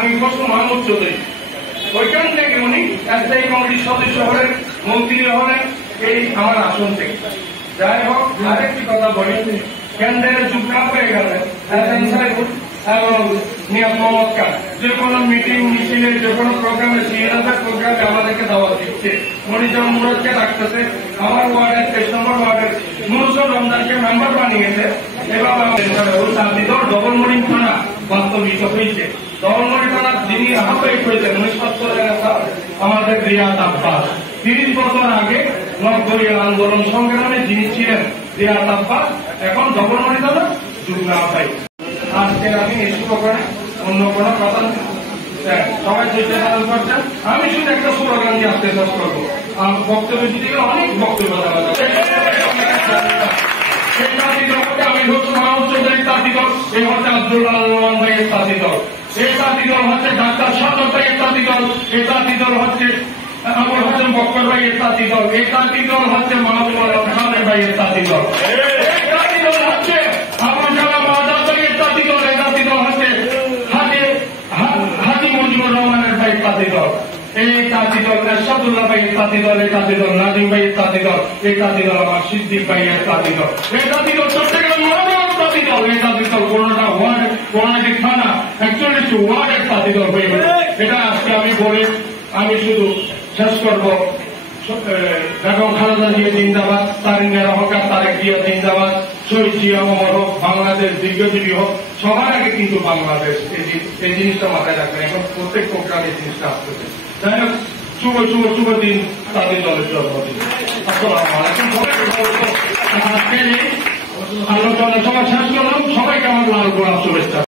আমি বসু মাহমুদ চৌধুরী। ওইখান থেকে উনি স্থায়ী কমিটির সদস্য হলেন, মন্ত্রী হলেন এই আমার আসন থেকে। যাই হোক, আরেকটি কথা বলি, কেন্দ্রের যুগরা হয়ে গেলেন এবং নিয়াজ মোহাম্মদ খান যে কোনো মিটিং মিছিলে যে কোনো প্রোগ্রামে সিএনএফের প্রোগ্রামে আমাদেরকে দাওয়াত দিচ্ছে। মনিজন মুরদকে ডাকতেছে, আমার ওয়ার্ডের 23 নম্বর ওয়ার্ডের নুরুল রমজানকে মেম্বার বানিয়েছে এবং ডবল মরিং থানা বাস্তবিত হয়েছে। ডবল মরিং থানার যিনি আহ্বায়ক হয়েছেন 1970 আমাদের রিয়াদ আব্বাস। 30 বছর আগে নগরীয় আন্দোলন সংগ্রামে যিনি ছিলেন রিয়াদ আব্বাস, এখন ডবল মরিং থানা যুগ্ম আহ্বায়ক। আজকে আমি এসব করে অন্য কোনো কথা সবাই চেষ্টা পালন করছেন। আমি শুধু একটা স্লোগান দিয়ে আসতে চেষ্টা করবো। বক্তব্য দিকে অনেক বক্তব্য দেওয়া যাবে। আমি হচ্ছে মাহমুদ চৌধুরীর তাঁতি দল, এই হচ্ছে আব্দুল্লাহ রহমান ভাইয়ের তাঁতি দল, এই তাঁতি দল হচ্ছে ডাক্তার সাদত ভাইয়ের তাঁতি দল, এই তাঁতি দল হচ্ছে আবুল হাসান বক্কর ভাইয়ের তাঁতি দল, এই তাঁতি দল হচ্ছে মাহমুদ খানের ভাইয়ের তাঁতি দল, এই তাঁতি দল হচ্ছে আবুল কালাম আজাদ ভাইয়ের তাঁতি দল, এই তাঁতি দল হচ্ছে হাজি মুজিবুর রহমানের ভাইয়ের তাঁতি দল, এই তাঁতি দল এরশাদুল্লাহ ভাইয়ের তাঁতি দল, এই তাঁতি দল নাজিম ভাইয়ের তাঁতি দল, এই তাঁতি দল আমার সিদ্দিক ভাইয়ের তাঁতি দল, এই তাঁতি দল চট্টগ্রাম মহানগর তাঁতি দল, এই তাঁতি দল কোনটা ওয়ার্ড, কোনটি থানা 41 ওয়ার্ডের তাঁতি দল হয়ে গেল। এটা আজকে আমি বলে আমি শুধু শেষ করব। বেগম খালেদা জিয়া জিন্দাবাদ, তারিনের হকার তারেক জিয়া জিন্দাবাদ, শহীদ জিয়া অমর হোক, বাংলাদেশ দীর্ঘজীবী হোক। সবার আগে কিন্তু বাংলাদেশ, এই জিনিসটা মাথায় রাখবেন। এখন প্রত্যেক প্রোগ্রামে এই জিনিসটা আসতেছে। যাই হোক, শুভ শুভ শুভ দিন তাদের দলের জন্মদিন। আসসালামু আলাইকুম। আলোচনা সবাই শেষ করলাম। সবাইকে আমার লাল গোলাপ শুভেচ্ছা।